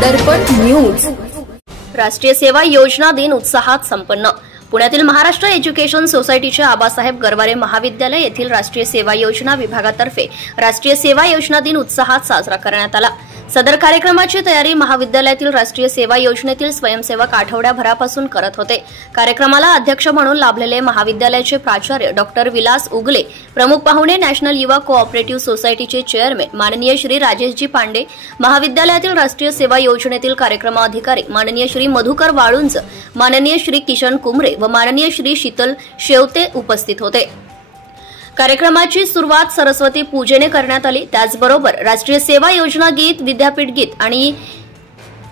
दर्पण news. राष्ट्रीय सेवा योजना दिन उत्साहात संपन्न। पुण्यातील महाराष्ट्र एज्युकेशन सोसायटीच्या आबासाहेब गरवारे महाविद्यालय येथील राष्ट्रीय सेवा योजना विभागातर्फे राष्ट्रीय सेवा योजना दिन उत्साहात साजरा करण्यात आला। सदर कार्यक्रमाची तयारी महाविद्यालयातील राष्ट्रीय सेवा योजनेतील स्वयंसेवक आठवड्याभरापासून करत होते। कार्यक्रमाला अध्यक्ष म्हणून लाभलेले महाविद्यालयाचे प्राचार्य डॉक्टर विलास उगले, प्रमुख पाहुणे नॅशनल युवा कोऑपरेटिव्ह सोसायटीचे चेअरमन माननीय श्री राजेशजी पांडे, महाविद्यालयातील राष्ट्रीय सेवा योजनेतील कार्यक्रम अधिकारी माननीय श्री मधुकर वाळुंज, माननीय श्री किशन कुमरे व माननीय श्री शीतल शेवते उपस्थित होते। कार्यक्रमाची सुरुवात सरस्वती पूजेने करण्यात आली। त्याचबरोबर राष्ट्रीय सेवा योजना गीत, विद्यापीठ गीत आणि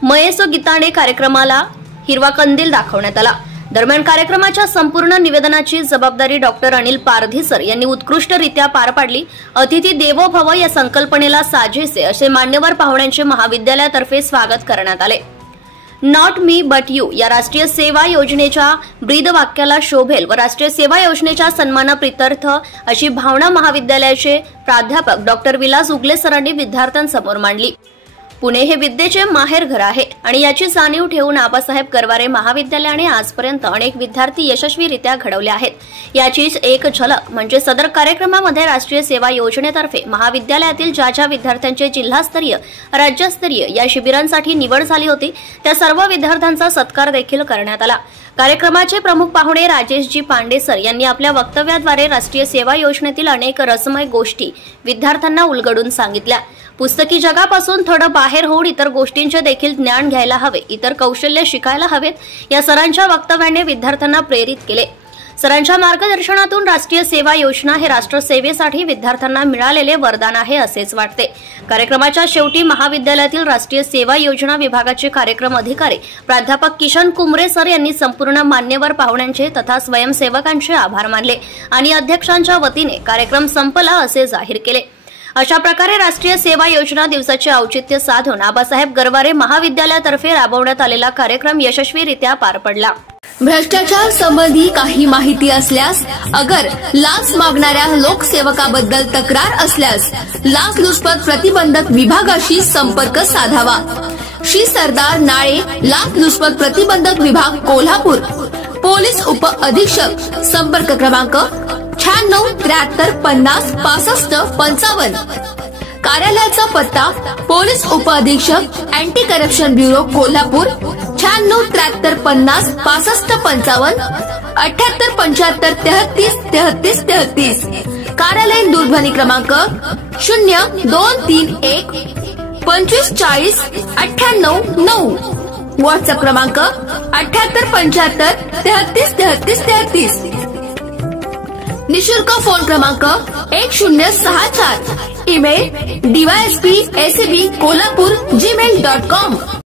मयेसो गीताने कार्यक्रमाला हिरवा कंदील दाखवण्यात आला। दरम्यान कार्यक्रमाच्या संपूर्ण निवेदनाची जबाबदारी डॉक्टर अनिल पारधीसर यांनी उत्कृष्टरित्या पार पाडली। अतिथी देवो भव या संकल्पनेला साजेसे असे मान्यवर पाहुण्यांचे महाविद्यालयातर्फे स्वागत करण्यात आले। नॉट मी बट यू या राष्ट्रीय सेवा योजनेच्या ब्रीदवाक्याला शोभेल व राष्ट्रीय सेवा योजनेच्या सन्मानाप्रित्यर्थ अशी भावना महाविद्यालयाचे प्राध्यापक डॉक्टर विलास उगले सरांनी विद्यार्थ्यांसमोर मांडली। पुणे हे विद्येचे माहेरघर आहे आणि याची जाणीव ठेवून आबासाहेब गरवारे महाविद्यालयाने आजपर्यंत अनेक विद्यार्थी यशस्वीरित्या घडवले आहेत। याचीच एक झलक म्हणजे सदर कार्यक्रमामध्ये राष्ट्रीय सेवा योजनेतर्फे महाविद्यालयातील ज्या विद्यार्थ्यांचे जिल्हास्तरीय, राज्यस्तरीय या शिबिरांसाठी निवड झाली होती त्या सर्व विद्यार्थ्यांचा सत्कार देखील करण्यात आला। कार्यक्रमाचे प्रमुख पाहुणे राजेशजी पांडे सर यांनी आपल्या वक्तव्याद्वारे राष्ट्रीय सेवा योजनेतील अनेक रसमय गोष्टी विद्यार्थ्यांना उलगडून सांगितल्या। पुस्तकी जगापासून थोडं बाहेर होऊन इतर गोष्टींचे देखील ज्ञान घ्यायला हवे, इतर कौशल्य शिकायला हवेत, या सरांच्या वक्तव्याने विद्यार्थ्यांना प्रेरित केले। सरांच्या मार्गदर्शनातून राष्ट्रीय सेवा योजना हे राष्ट्रसेवेसाठी विद्यार्थ्यांना मिळालेले वरदान आहे असेच वाटते। कार्यक्रमाच्या शेवटी महाविद्यालयातील राष्ट्रीय सेवा योजना विभागाचे कार्यक्रम अधिकारी प्राध्यापक किशन कुमरे सर यांनी संपूर्ण मान्यवर पाहुण्यांचे तथा स्वयंसेवकांचे आभार मानले आणि अध्यक्षांच्या वतीने कार्यक्रम संपला असे जाहीर केले। अशा प्रकारे राष्ट्रीय सेवा योजना दिवसाचे औचित्य साधून आबासाहेब गरवारे महाविद्यालयातर्फे राबवण्यात आलेला कार्यक्रम यशस्वीरित्या पार पडला। भ्रष्टाचार संबंधी काही माहिती असल्यास, अगर लाच मागणाऱ्या लोकसेवकाबद्दल तक्रार असल्यास लाचलुचपत प्रतिबंधक विभागाशी संपर्क साधावा। श्री सरदार नाळे, लाचलुचपत प्रतिबंधक विभाग, कोल्हापूर। पोलीस उप अधीक्षक, संपर्क क्रमांक 96 73 50 65 55। कार्यालयाचा पत्ता पोलीस उप अधीक्षक, अँटी करप्शन ब्युरो, कोल्हापूर 96 73 50 65 55 78 75 33 33 33। कार्यालयीन दूरध्वनी क्रमांक 0231 25 40 98 9। व्हॉट्सअप क्रमांक 78 75 33 33 33। निशुल्क फोन क्रमांक 1064। Email dysp@kolhapur@gmail.com।